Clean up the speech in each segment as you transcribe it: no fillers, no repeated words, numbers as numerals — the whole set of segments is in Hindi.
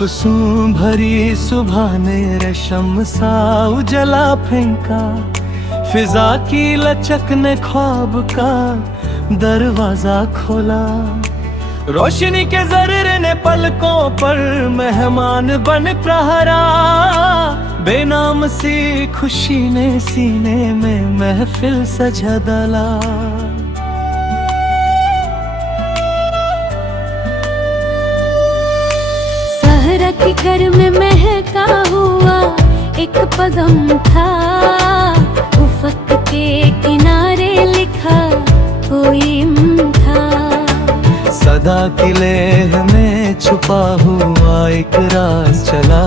अफसूं भरी सुबह ने रेशम सा उजला फेंका, फिजा की लचक ने ख्वाब का दरवाजा खोला। रोशनी के जर्रे ने पलकों पर मेहमान बन प्रहरा, बेनाम सी खुशी ने सीने में महफिल सजा डाला। सहरा के घर में महका हुआ एक पदम था, उफ़क़ के किनारे लिखा कोई था। सदा की लेह में छुपा हुआ एक राज चला,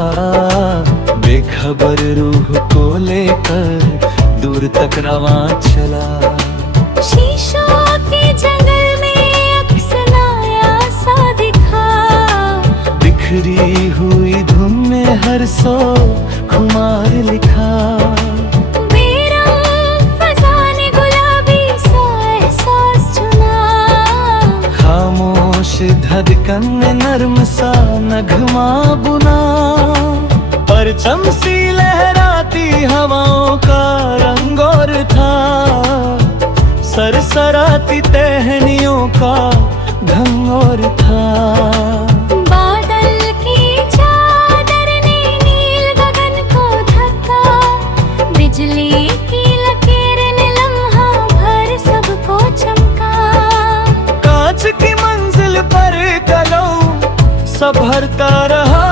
बेखबर रूह को लेकर दूर तक रवां चला। शीशों के जंगल में अक्सनाया सा दिखा, बिखरी हुई धुन में हर सौ खुमार लिखा। बेरंग फ़ज़ा ने गुलाबी सा एहसास चुना, खामोश धड़कन ने नर्म सा नगमा बुना। परचम सी लहराती हवाओं का रंग और था, सरसराती टहनियों का ढंग और था। बादल की चादर ने नील गगन को ढका, बिजली की लकीर ने लम्हा भर सबको चमका। कांच की मंजिल पर कलम संभरता रहा,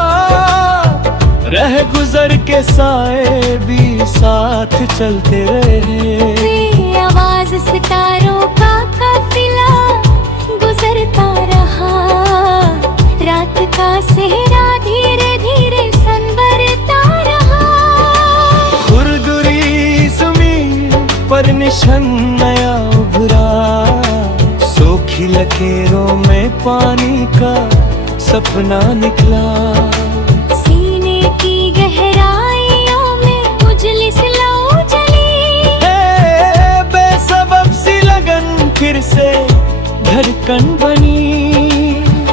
रह गुजर के साए भी साथ चलते रहे। आवाज सितारों का काफिला गुजरता रहा, रात का सेहरा धीरे धीरे संवरता रहा। खुरदुरी ज़मीन पर निशान नया उभरा, सूखी लकीरों में पानी का सपना निकला। सीने की गहराइयों में उजली सी लौ जली, बेसबब सी लगन फिर से धड़कन बनी।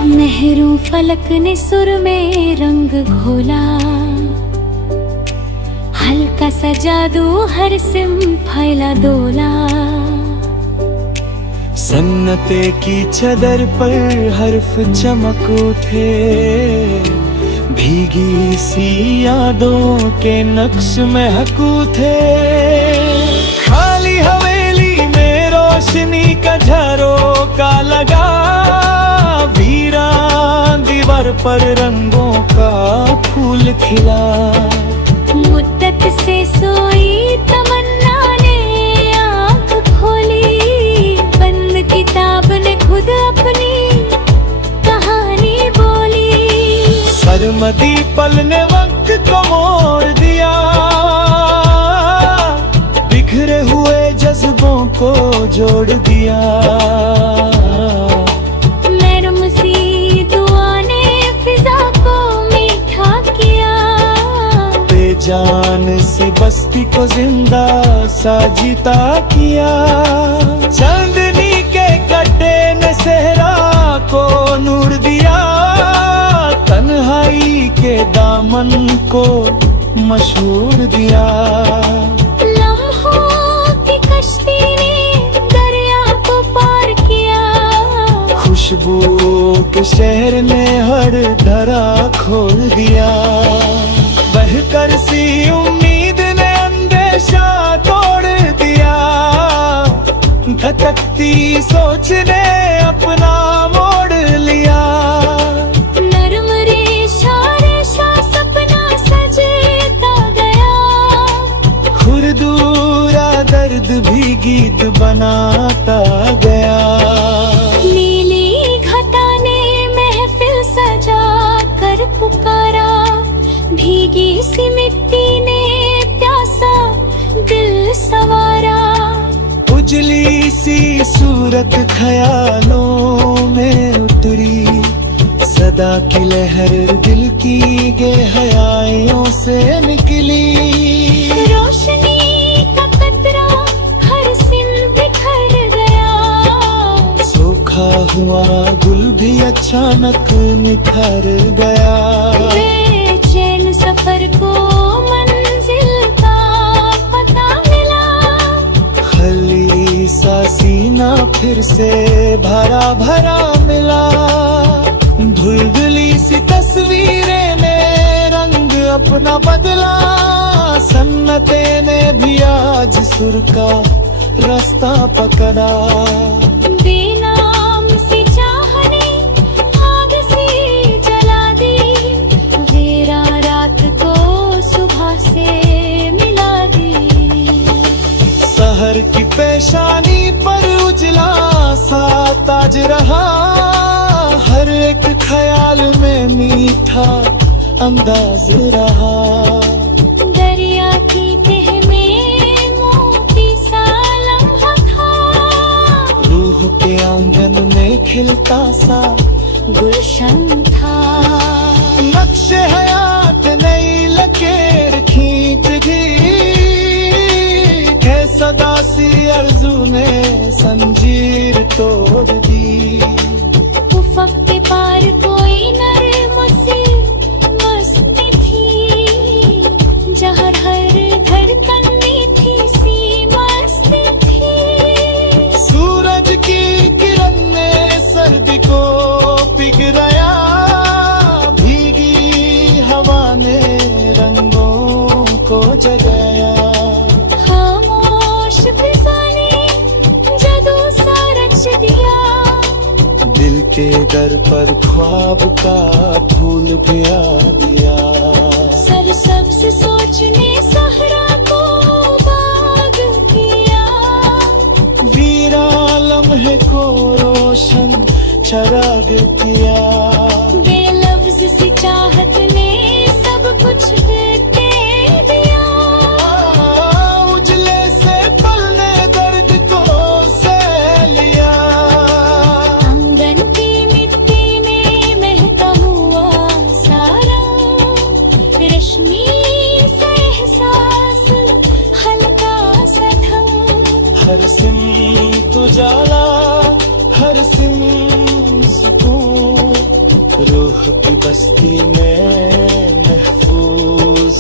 मेहरू फलक ने सुर में रंग घोला, हल्का सा जादू हर सिम फैला डोला। सन्नते की चदर पर हर्फ चमक उठे, भीगी सी यादों के नक्श महकू थे। खाली हवेली में रोशनी का झरोका लगा, वीरान दीवार पर रंगों का फूल खिला। मुद्दत से सोई तमन्ना ने आँख खोली, बंद किताब ने खुद अपनी कहानी बोली। सरमदी पल ने वक्त को मोड़ दिया, बिखरे हुए जज्बों को जोड़ दिया। नरम सी दुआ ने फिजा को मीठा किया, बेजान से बस्ती को जिंदा साजिता किया। चांदनी के कटे ने सहरा को नूर दिया, तन्हाई के दामन को मशहूर दिया। लम्हों की कश्ती ने दरिया को पार किया, खुशबू के शहर ने हर धरा खोल दिया। बहकर सी उम्मीद ने अंदेशा तोड़ दिया, धककती सोच ने अपना मोड़ लिया। नरम रेशा रेशा सपना सजता गया, खुरदूरा दर्द भी गीत बनाता गया। नीली घटा ने महफिल सजा कर पुकारा, भीगी सी मिट्टी ने प्यासा दिल सवारा। उजली सी सूरत ख्यालों में उतरी, सदा की लहर दिल की गहराइयों से निकली। रोशनी का कतरा हर सिन बिखर गया, सूखा हुआ गुल भी अचानक निखर गया। बेचैन सफर को मंजिल का पता मिला, खाली सा सीना फिर से भरा भरा मिला। धुलगली सी तस्वीरें ने रंग अपना बदला, सन्नते ने भी आज सुर का रास्ता पकड़ा। बेनाम सी चाहने आग सी जला दी, वेरा रात को सुबह से मिला दी। शहर की पेशानी पर उजला सा ताज रहा, हर एक ख्याल में मीठा अंदाज रहा। दरिया की तह में मोती सा लम्हा था, रूह के आंगन में खिलता सा गुलशन था। नक्शे हयात नई लकीर खींच दी, है सदा सी आरज़ू ने संजीर तोड़ दी। उफ़क़ के पार कोई नर्म सी मस्ती थी, जहाँ हर धड़कन मीठी सी मस्ती थी। सूरज की किरण ने सर्दी को पिघलाया, भीगी हवा ने रंगों को जगाया। खामोश फिज़ा ने जादू सा रच दिया, दिल के दर पर ख्वाब का फूल भिया दिया। सरसब्ज़ सोच ने सहरा को बाग किया, वीरा लम्हे को रोशन चराग किया। बेलफ्ज़ सी चाहत ने सब कुछ दे दिया। उजले से पल ने दर्द को सह लिया। आंगन की मिट्टी में महका हुआ सारा, रश्मि सा एहसास हल्का सा था। हर सिमत उजाला, हर सिमत सुकून, रूह की बस्ती में महफूज